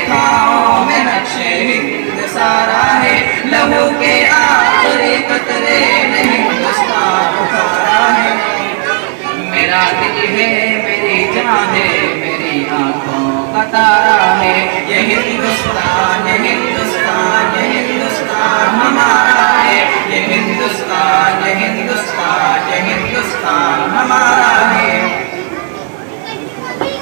ریکھاؤں میں نقشے ہند سارا ہے، لہو کے آخری قطرے نے ہندوستان اتارا ہے۔ میرا دل ہے، میری جان ہے، میری آنکھوں کا تارا ہے، یہ ہندوستان، یہ ہندوستان، یہ ہندوستان ہمارا ہے، یہ ہندوستان، یہ ہندوستان، یہ ہندوستان ہمارا ہے۔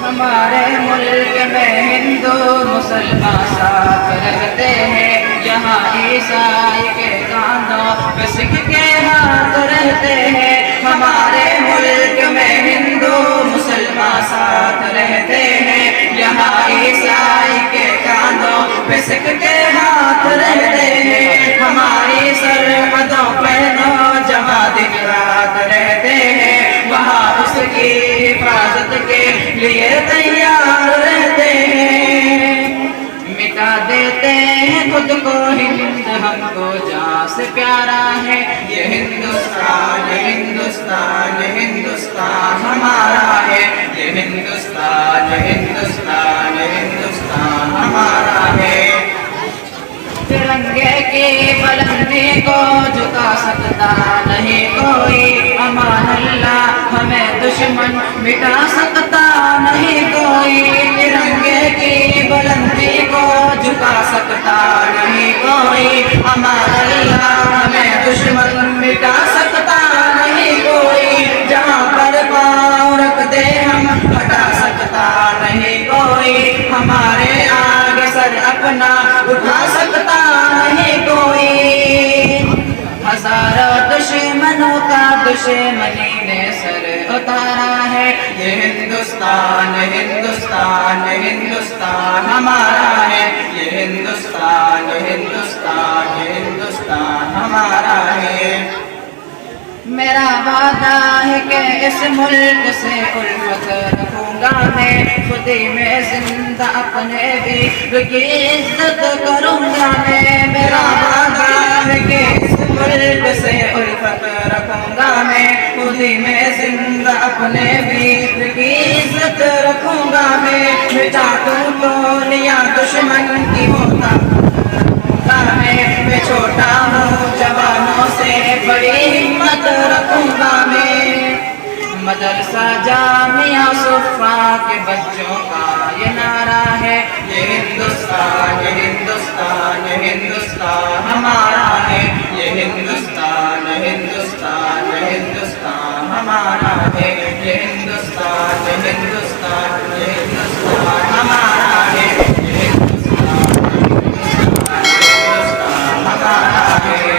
ہمارے ملک میں ہندو مسلمان ساتھ رہتے ہیں، یہاں عیسائی کے کاندھوں پہ سکھ کے ہاتھ رہتے ہیں۔ ہمارے ملک میں ہندو مسلمان ساتھ رہتے ہیں، یہاں عیسائی کے کاندھوں پہ سکھ کے ہاتھ رہتے ہیں۔ ہماری سرحدوں پہ نوجوان دن رات رہتے ہیں، وہاں اس کی حفاظت کے لیے تیار رہتے ہیں۔ مٹا دیتے ہیں خود کو ہند، ہم کو جان سے پیارا ہے، یہ ہندوستان، یہ ہندوستان، یہ ہندوستان ہمارا ہے، یہ ہندوستان، یہ ہندوستان، یہ ہندوستان ہمارا ہے۔ ترنگے کی بلندی کو جھکا سکتا نہیں کوئی، امان اللہ ہمیں دشمن مٹا سکتا نہیں کوئی، ترنگے کی بلندی کو جھکا سکتا نہیں کوئی، امان اللہ ہمیں دشمن مٹا سکتا نہیں کوئی، جہاں پر پاؤں رکھ دے ہم ہٹا سکتا نہیں کوئی، ہمارے آگے سر اپنا اٹھا سکتا نہیں کوئی۔ ہزاروں دشمنوں کا دشمنی نے سر اتارا ہے، یہ ہندوستان، ہندوستان، ہندوستان ہمارا ہے، یہ ہندوستان، ہندوستان، ہندوستان ہمارا ہے۔ میرا وعدہ ہے کہ اس ملک سے الفت رکھوں گا میں، خودی میں زندہ اپنے ویر کی عزت کروں گا میں۔ میرا وعدہ ہے کہ اس ملک سے الفت رکھوں گا میں، خودی میں زندہ اپنے ویر کی عزت رکھوں گا میں۔ مٹا دوں دنیا دشمن کی ہوتا میں چھوٹا ہوں جوانوں سے بڑی ہمت رکھوں گا میں۔ مدرسہ جامعہ صفا کے بچوں کا یہ نعرہ ہے، یہ ہندوستان، یہ ہندوستان، یہ ہندوستان ہمارا ہے، یہ ہندوستان، ہندوستان، ہندوستان ہمارا ہے، یہ ہندوستان، ہندوستان، ہندوستان ہمارا ہے، یہ ہندوستان، ہندوستان ہمارا ہے۔